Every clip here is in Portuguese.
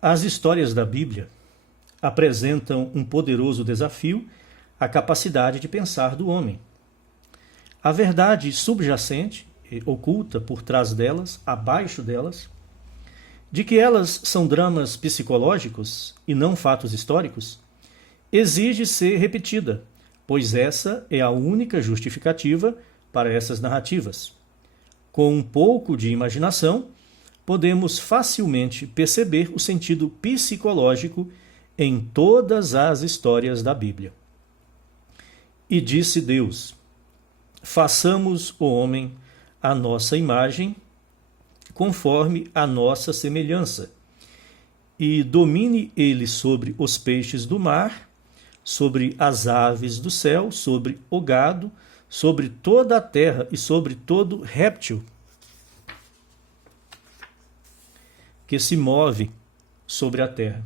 As histórias da Bíblia apresentam um poderoso desafio à capacidade de pensar do homem. A verdade subjacente, oculta por trás delas, abaixo delas, de que elas são dramas psicológicos e não fatos históricos, exige ser repetida, pois essa é a única justificativa para essas narrativas. Com um pouco de imaginação, podemos facilmente perceber o sentido psicológico em todas as histórias da Bíblia. E disse Deus: façamos o homem à nossa imagem, conforme a nossa semelhança, e domine ele sobre os peixes do mar, sobre as aves do céu, sobre o gado, sobre toda a terra e sobre todo réptil que se move sobre a terra.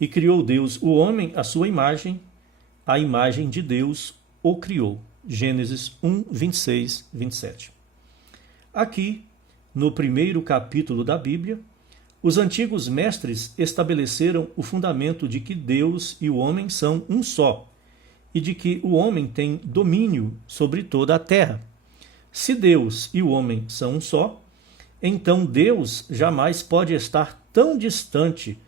E criou Deus o homem à sua imagem, a imagem de Deus o criou. Gênesis 1, 26, 27. Aqui, no primeiro capítulo da Bíblia, os antigos mestres estabeleceram o fundamento de que Deus e o homem são um só, e de que o homem tem domínio sobre toda a terra. Se Deus e o homem são um só, então Deus jamais pode estar tão distante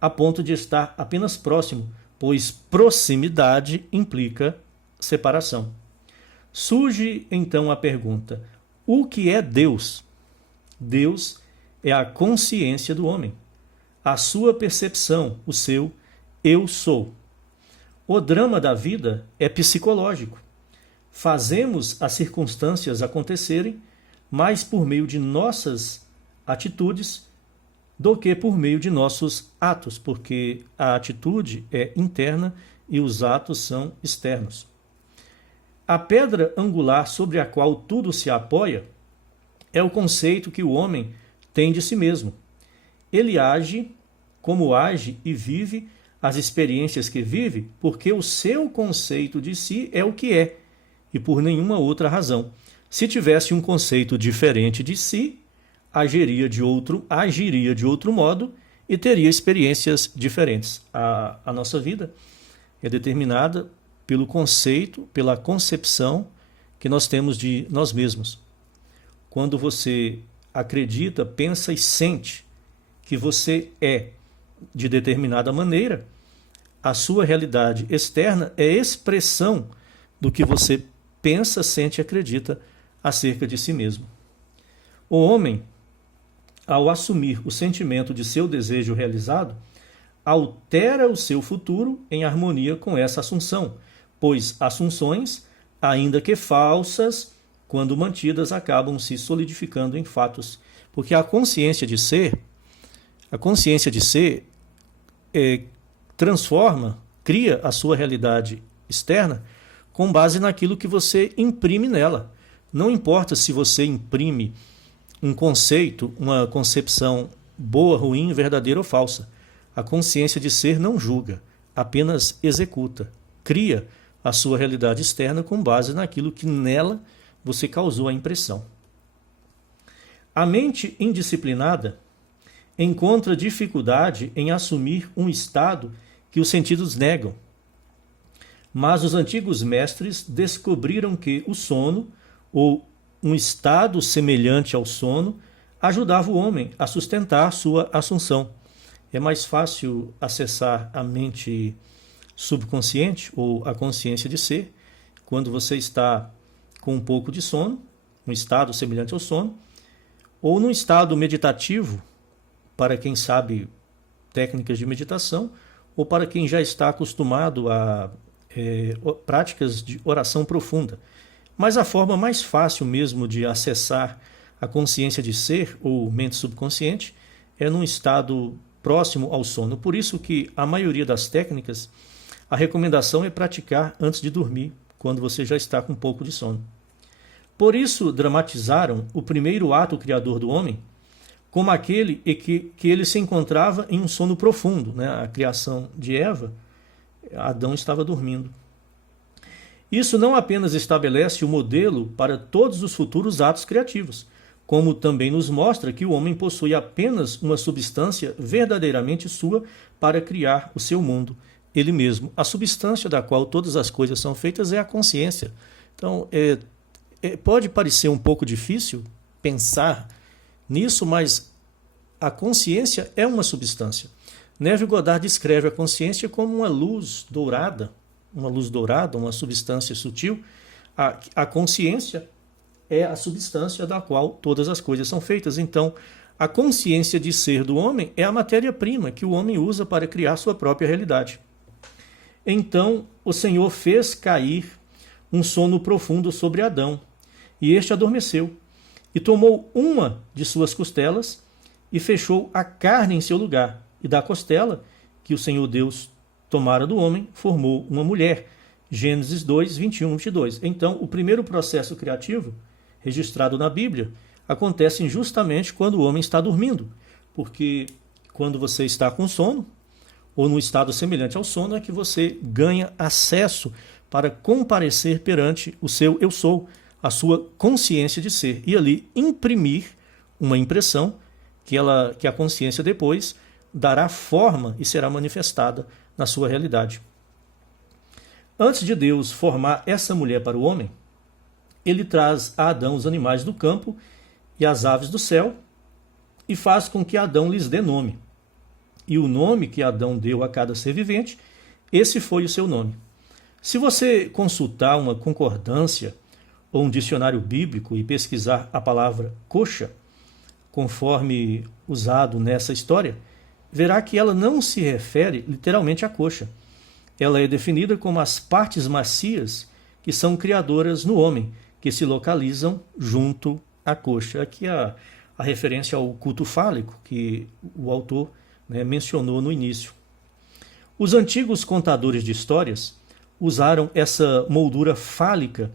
a ponto de estar apenas próximo, pois proximidade implica separação. Surge então a pergunta: o que é Deus? Deus é a consciência do homem, a sua percepção, o seu eu sou. O drama da vida é psicológico. Fazemos as circunstâncias acontecerem mais por meio de nossas atitudes do que por meio de nossos atos, porque a atitude é interna e os atos são externos. A pedra angular sobre a qual tudo se apoia é o conceito que o homem tem de si mesmo. Ele age como age e vive as experiências que vive porque o seu conceito de si é o que é, e por nenhuma outra razão. Se tivesse um conceito diferente de si, agiria de outro modo e teria experiências diferentes. A nossa vida é determinada pelo conceito, pela concepção que nós temos de nós mesmos. Quando você acredita, pensa e sente que você é de determinada maneira, a sua realidade externa é expressão do que você pensa, sente e acredita acerca de si mesmo. O homem, ao assumir o sentimento de seu desejo realizado, altera o seu futuro em harmonia com essa assunção, pois assunções, ainda que falsas, quando mantidas, acabam se solidificando em fatos. Porque a consciência de ser transforma, cria a sua realidade externa com base naquilo que você imprime nela. Não importa se você imprime um conceito, uma concepção boa, ruim, verdadeira ou falsa. A consciência de ser não julga, apenas executa, cria a sua realidade externa com base naquilo que nela você causou a impressão. A mente indisciplinada encontra dificuldade em assumir um estado que os sentidos negam. Mas os antigos mestres descobriram que o sono, ou um estado semelhante ao sono, ajudava o homem a sustentar sua assunção. É mais fácil acessar a mente subconsciente ou a consciência de ser quando você está com um pouco de sono, um estado semelhante ao sono, ou num estado meditativo, para quem sabe técnicas de meditação, ou para quem já está acostumado a práticas de oração profunda. Mas a forma mais fácil mesmo de acessar a consciência de ser, ou mente subconsciente, é num estado próximo ao sono. Por isso que a maioria das técnicas, a recomendação é praticar antes de dormir, quando você já está com um pouco de sono. Por isso dramatizaram o primeiro ato criador do homem como aquele que ele se encontrava em um sono profundo, né? A criação de Eva, Adão estava dormindo. Isso não apenas estabelece o modelo para todos os futuros atos criativos, como também nos mostra que o homem possui apenas uma substância verdadeiramente sua para criar o seu mundo, ele mesmo. A substância da qual todas as coisas são feitas é a consciência. Então, pode parecer um pouco difícil pensar nisso, mas a consciência é uma substância. Neville Goddard descreve a consciência como uma luz dourada, uma substância sutil. A consciência é a substância da qual todas as coisas são feitas. Então, a consciência de ser do homem é a matéria-prima que o homem usa para criar sua própria realidade. Então, o Senhor fez cair um sono profundo sobre Adão, e este adormeceu, e tomou uma de suas costelas e fechou a carne em seu lugar, e da costela que o Senhor Deus tomara do homem, formou uma mulher. Gênesis 2, 21, 22. Então, o primeiro processo criativo registrado na Bíblia acontece justamente quando o homem está dormindo, porque quando você está com sono, ou num estado semelhante ao sono, é que você ganha acesso para comparecer perante o seu eu sou, a sua consciência de ser, e ali imprimir uma impressão que a consciência depois dará forma e será manifestada na sua realidade. Antes de Deus formar essa mulher para o homem, ele traz a Adão os animais do campo e as aves do céu e faz com que Adão lhes dê nome. E o nome que Adão deu a cada ser vivente, esse foi o seu nome. Se você consultar uma concordância ou um dicionário bíblico e pesquisar a palavra coxa, conforme usado nessa história, verá que ela não se refere literalmente à coxa. Ela é definida como as partes macias que são criadoras no homem, que se localizam junto à coxa. Aqui a referência ao culto fálico que o autor mencionou no início. Os antigos contadores de histórias usaram essa moldura fálica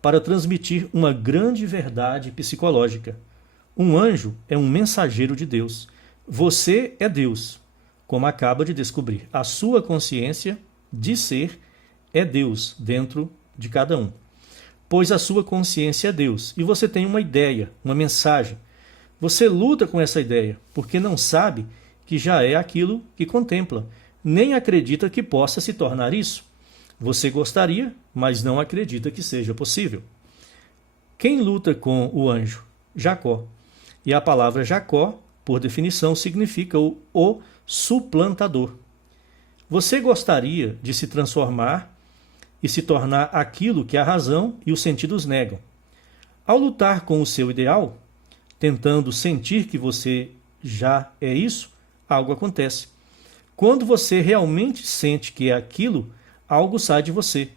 para transmitir uma grande verdade psicológica. Um anjo é um mensageiro de Deus. Você é Deus, como acaba de descobrir. A sua consciência de ser é Deus dentro de cada um. Pois a sua consciência é Deus. E você tem uma ideia, uma mensagem. Você luta com essa ideia, porque não sabe que já é aquilo que contempla. Nem acredita que possa se tornar isso. Você gostaria, mas não acredita que seja possível. Quem luta com o anjo? Jacó. E a palavra Jacó, por definição, significa o suplantador. Você gostaria de se transformar e se tornar aquilo que a razão e os sentidos negam. Ao lutar com o seu ideal, tentando sentir que você já é isso, algo acontece. Quando você realmente sente que é aquilo, algo sai de você.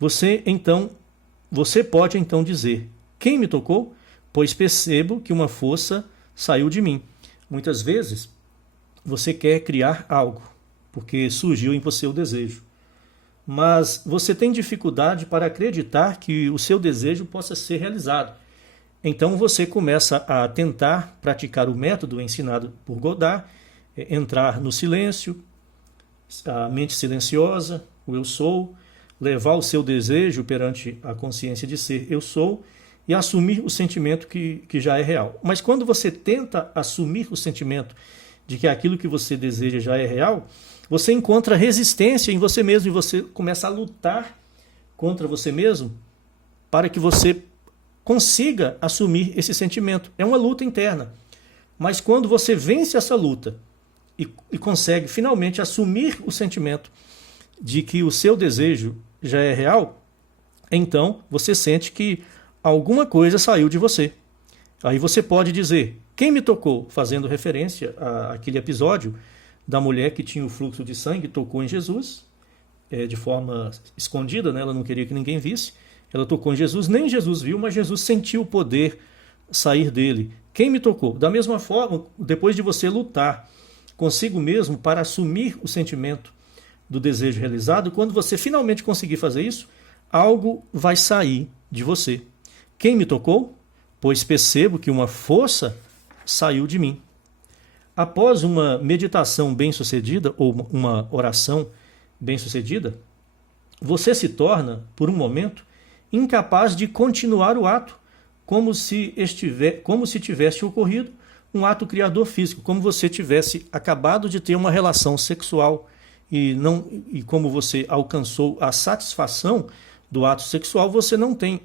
Você pode então dizer: quem me tocou? Pois percebo que uma força saiu de mim. Muitas vezes você quer criar algo, porque surgiu em você o desejo. Mas você tem dificuldade para acreditar que o seu desejo possa ser realizado. Então você começa a tentar praticar o método ensinado por Goddard, entrar no silêncio, a mente silenciosa, o eu sou, levar o seu desejo perante a consciência de ser eu sou e assumir o sentimento que já é real. Mas quando você tenta assumir o sentimento de que aquilo que você deseja já é real, você encontra resistência em você mesmo e você começa a lutar contra você mesmo para que você consiga assumir esse sentimento. É uma luta interna. Mas quando você vence essa luta e consegue finalmente assumir o sentimento de que o seu desejo já é real, então você sente que alguma coisa saiu de você. Aí você pode dizer: quem me tocou? Fazendo referência àquele episódio da mulher que tinha o fluxo de sangue, tocou em Jesus, de forma escondida, ela não queria que ninguém visse. Ela tocou em Jesus, nem Jesus viu, mas Jesus sentiu o poder sair dele. Quem me tocou? Da mesma forma, depois de você lutar consigo mesmo para assumir o sentimento do desejo realizado, quando você finalmente conseguir fazer isso, algo vai sair de você. Quem me tocou? Pois percebo que uma força saiu de mim. Após uma meditação bem-sucedida ou uma oração bem-sucedida, você se torna, por um momento, incapaz de continuar o ato, como se tivesse ocorrido um ato criador físico, como você tivesse acabado de ter uma relação sexual e como você alcançou a satisfação do ato sexual, você não tem,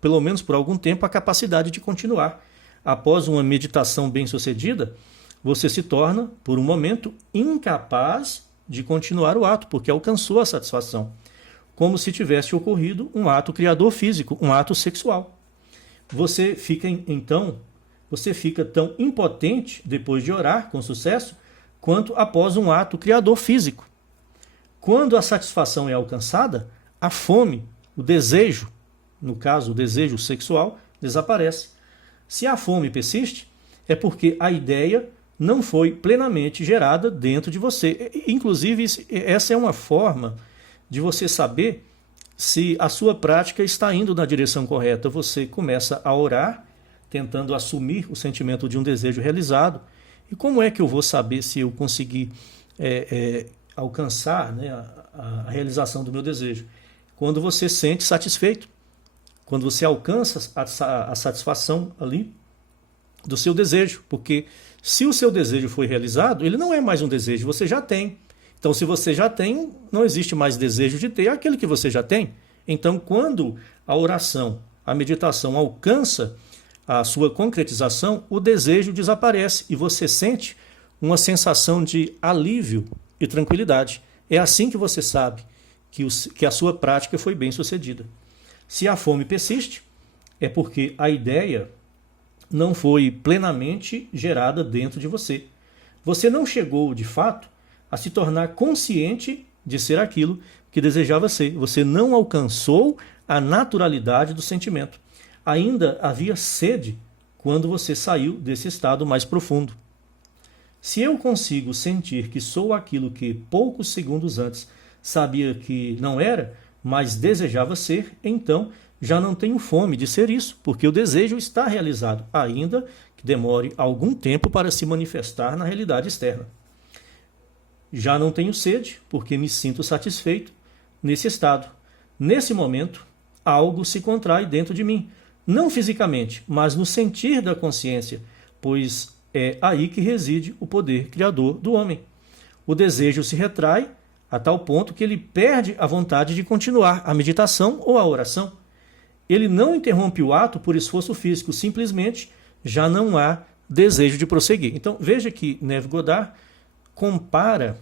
pelo menos por algum tempo, a capacidade de continuar. Após uma meditação bem-sucedida, você se torna, por um momento, incapaz de continuar o ato, porque alcançou a satisfação, como se tivesse ocorrido um ato criador físico, um ato sexual. Você fica tão impotente depois de orar com sucesso quanto após um ato criador físico. Quando a satisfação é alcançada, a fome, o desejo, no caso o desejo sexual, desaparece. Se a fome persiste, é porque a ideia não foi plenamente gerada dentro de você. Inclusive, essa é uma forma de você saber se a sua prática está indo na direção correta. Você começa a orar, tentando assumir o sentimento de um desejo realizado. E como é que eu vou saber se eu consegui alcançar, né, a realização do meu desejo? Quando você se sente satisfeito, quando você alcança a satisfação ali do seu desejo, porque se o seu desejo foi realizado, ele não é mais um desejo, você já tem. Então, se você já tem, não existe mais desejo de ter aquele que você já tem. Então, quando a oração, a meditação alcança a sua concretização, o desejo desaparece e você sente uma sensação de alívio e tranquilidade. É assim que você sabe que a sua prática foi bem sucedida. Se a fome persiste, é porque a ideia não foi plenamente gerada dentro de você. Você não chegou, de fato, a se tornar consciente de ser aquilo que desejava ser. Você não alcançou a naturalidade do sentimento. Ainda havia sede quando você saiu desse estado mais profundo. Se eu consigo sentir que sou aquilo que poucos segundos antes sabia que não era, mas desejava ser, então já não tenho fome de ser isso, porque o desejo está realizado, ainda que demore algum tempo para se manifestar na realidade externa. Já não tenho sede, porque me sinto satisfeito nesse estado. Nesse momento, algo se contrai dentro de mim, não fisicamente, mas no sentir da consciência, pois é aí que reside o poder criador do homem. O desejo se retrai a tal ponto que ele perde a vontade de continuar a meditação ou a oração. Ele não interrompe o ato por esforço físico, simplesmente já não há desejo de prosseguir. Então veja que Neville Goddard compara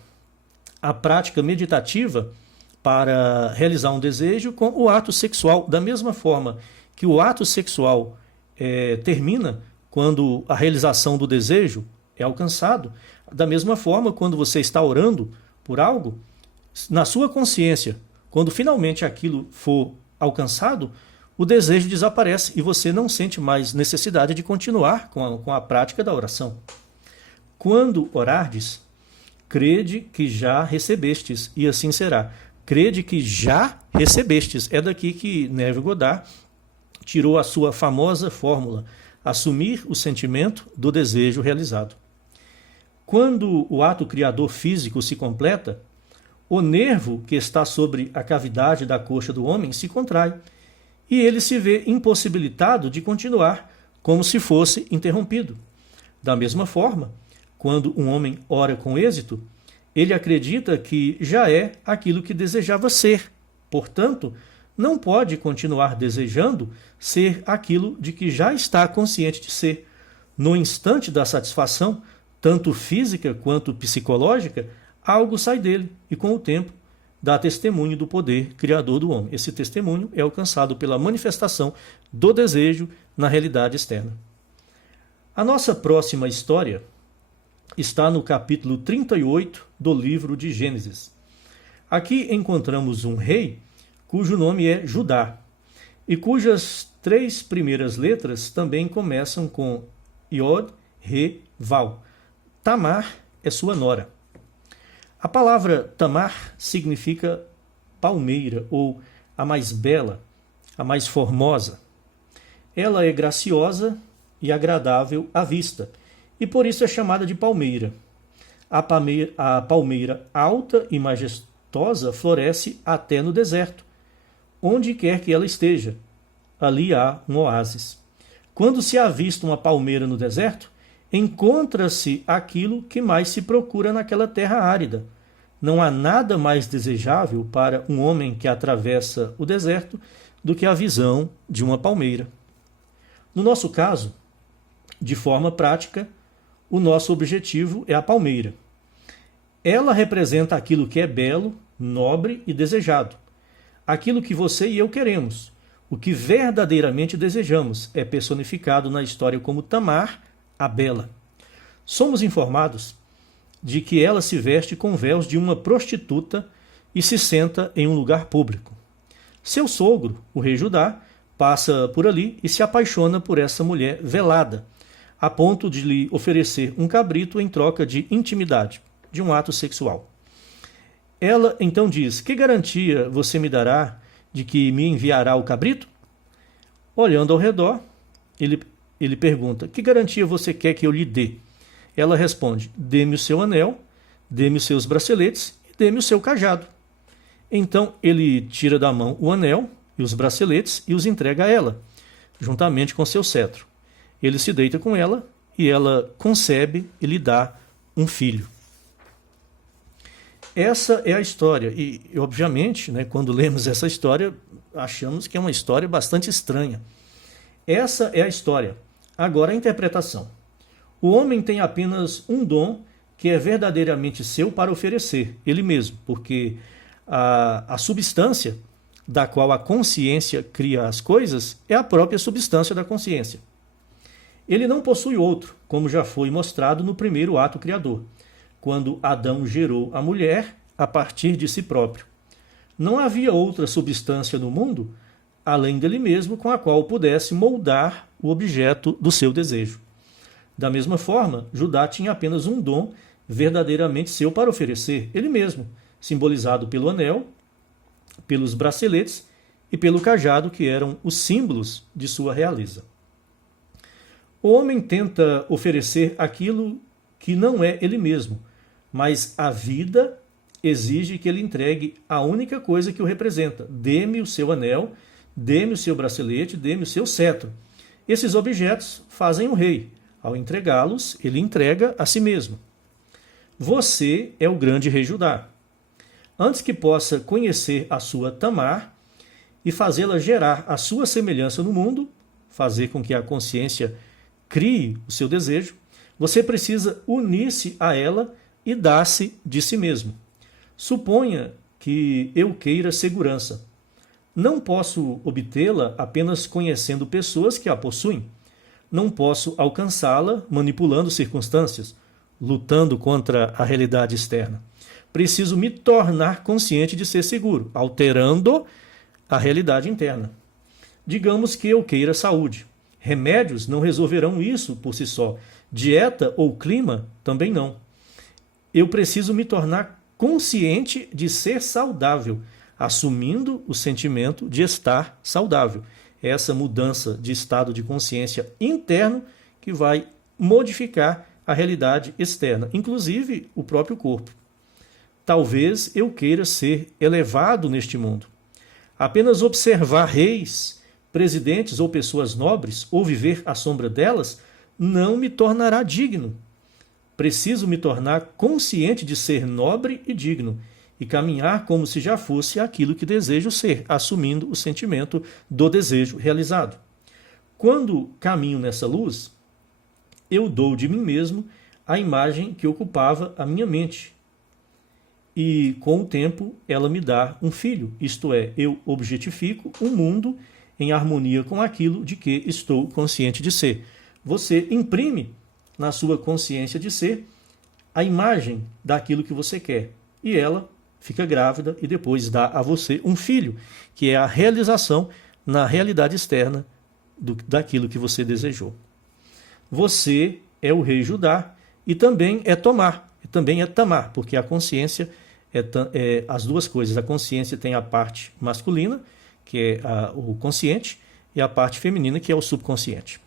a prática meditativa para realizar um desejo com o ato sexual, da mesma forma que o ato sexual termina quando a realização do desejo é alcançado, da mesma forma quando você está orando por algo, na sua consciência, quando finalmente aquilo for alcançado, o desejo desaparece e você não sente mais necessidade de continuar com a prática da oração. Quando orardes, crede que já recebestes, e assim será. Crede que já recebestes. É daqui que Neville Goddard tirou a sua famosa fórmula: assumir o sentimento do desejo realizado. Quando o ato criador físico se completa, o nervo que está sobre a cavidade da coxa do homem se contrai e ele se vê impossibilitado de continuar, como se fosse interrompido. Da mesma forma, quando um homem ora com êxito, ele acredita que já é aquilo que desejava ser. Portanto, não pode continuar desejando ser aquilo de que já está consciente de ser. No instante da satisfação, tanto física quanto psicológica, algo sai dele e, com o tempo, dá testemunho do poder criador do homem. Esse testemunho é alcançado pela manifestação do desejo na realidade externa. A nossa próxima história está no capítulo 38 do livro de Gênesis. Aqui encontramos um rei cujo nome é Judá e cujas 3 primeiras letras também começam com Yod, Re, Val. Tamar é sua nora. A palavra Tamar significa palmeira ou a mais bela, a mais formosa. Ela é graciosa e agradável à vista e por isso é chamada de palmeira. A palmeira alta e majestosa floresce até no deserto, onde quer que ela esteja. ali há um oásis. Quando se avista uma palmeira no deserto, encontra-se aquilo que mais se procura naquela terra árida. Não há nada mais desejável para um homem que atravessa o deserto do que a visão de uma palmeira. No nosso caso, de forma prática, o nosso objetivo é a palmeira. Ela representa aquilo que é belo, nobre e desejado. Aquilo que você e eu queremos. O que verdadeiramente desejamos é personificado na história como Tamar, a bela. Somos informados de que ela se veste com véus de uma prostituta e se senta em um lugar público. Seu sogro, o rei Judá, passa por ali e se apaixona por essa mulher velada, a ponto de lhe oferecer um cabrito em troca de intimidade, de um ato sexual. Ela então diz: que garantia você me dará de que me enviará o cabrito? Olhando ao redor, ele pergunta: que garantia você quer que eu lhe dê? Ela responde: dê-me o seu anel, dê-me os seus braceletes e dê-me o seu cajado. Então ele tira da mão o anel e os braceletes e os entrega a ela, juntamente com seu cetro. Ele se deita com ela e ela concebe e lhe dá um filho. Essa é a história e obviamente, quando lemos essa história, achamos que é uma história bastante estranha. Essa é a história. Agora a interpretação. O homem tem apenas um dom que é verdadeiramente seu para oferecer, ele mesmo, porque a substância da qual a consciência cria as coisas é a própria substância da consciência. Ele não possui outro, como já foi mostrado no primeiro ato criador, quando Adão gerou a mulher a partir de si próprio. Não havia outra substância no mundo, além dele mesmo, com a qual pudesse moldar o objeto do seu desejo. Da mesma forma, Judá tinha apenas um dom verdadeiramente seu para oferecer, ele mesmo, simbolizado pelo anel, pelos braceletes e pelo cajado, que eram os símbolos de sua realeza. O homem tenta oferecer aquilo que não é ele mesmo, mas a vida exige que ele entregue a única coisa que o representa. Dê-me o seu anel, dê-me o seu bracelete, dê-me o seu cetro. Esses objetos fazem o rei. Ao entregá-los, ele entrega a si mesmo. Você é o grande rei Judá. Antes que possa conhecer a sua Tamar e fazê-la gerar a sua semelhança no mundo, fazer com que a consciência crie o seu desejo, você precisa unir-se a ela e dar-se de si mesmo. Suponha que eu queira segurança. Não posso obtê-la apenas conhecendo pessoas que a possuem. Não posso alcançá-la manipulando circunstâncias, lutando contra a realidade externa. Preciso me tornar consciente de ser seguro, alterando a realidade interna. Digamos que eu queira saúde. Remédios não resolverão isso por si só. Dieta ou clima também não. Eu preciso me tornar consciente de ser saudável, assumindo o sentimento de estar saudável. Essa mudança de estado de consciência interno que vai modificar a realidade externa, inclusive o próprio corpo. Talvez eu queira ser elevado neste mundo. Apenas observar reis, presidentes ou pessoas nobres, ou viver à sombra delas, não me tornará digno. Preciso me tornar consciente de ser nobre e digno e caminhar como se já fosse aquilo que desejo ser, assumindo o sentimento do desejo realizado. Quando caminho nessa luz, eu dou de mim mesmo a imagem que ocupava a minha mente. E, com o tempo, ela me dá um filho, isto é, eu objetifico um mundo em harmonia com aquilo de que estou consciente de ser. Você imprime na sua consciência de ser a imagem daquilo que você quer. E ela fica grávida e depois dá a você um filho, que é a realização na realidade externa daquilo que você desejou. Você é o rei Judá e também é Tamar, porque a consciência é as duas coisas. A consciência tem a parte masculina, que é o consciente, e a parte feminina, que é o subconsciente.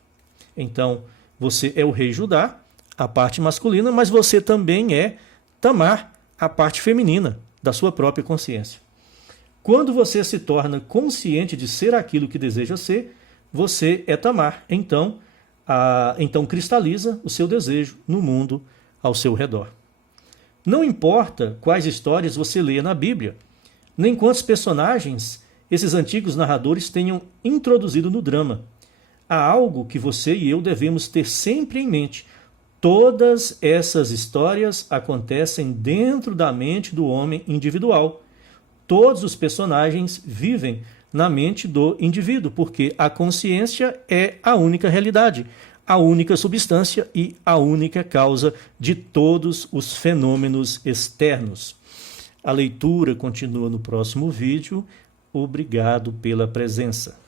Então, você é o rei Judá, a parte masculina, mas você também é Tamar, a parte feminina da sua própria consciência. Quando você se torna consciente de ser aquilo que deseja ser, você é Tamar. Então cristaliza o seu desejo no mundo ao seu redor. Não importa quais histórias você leia na Bíblia, nem quantos personagens esses antigos narradores tenham introduzido no drama. Há algo que você e eu devemos ter sempre em mente. Todas essas histórias acontecem dentro da mente do homem individual. Todos os personagens vivem na mente do indivíduo, porque a consciência é a única realidade, a única substância e a única causa de todos os fenômenos externos. A leitura continua no próximo vídeo. Obrigado pela presença.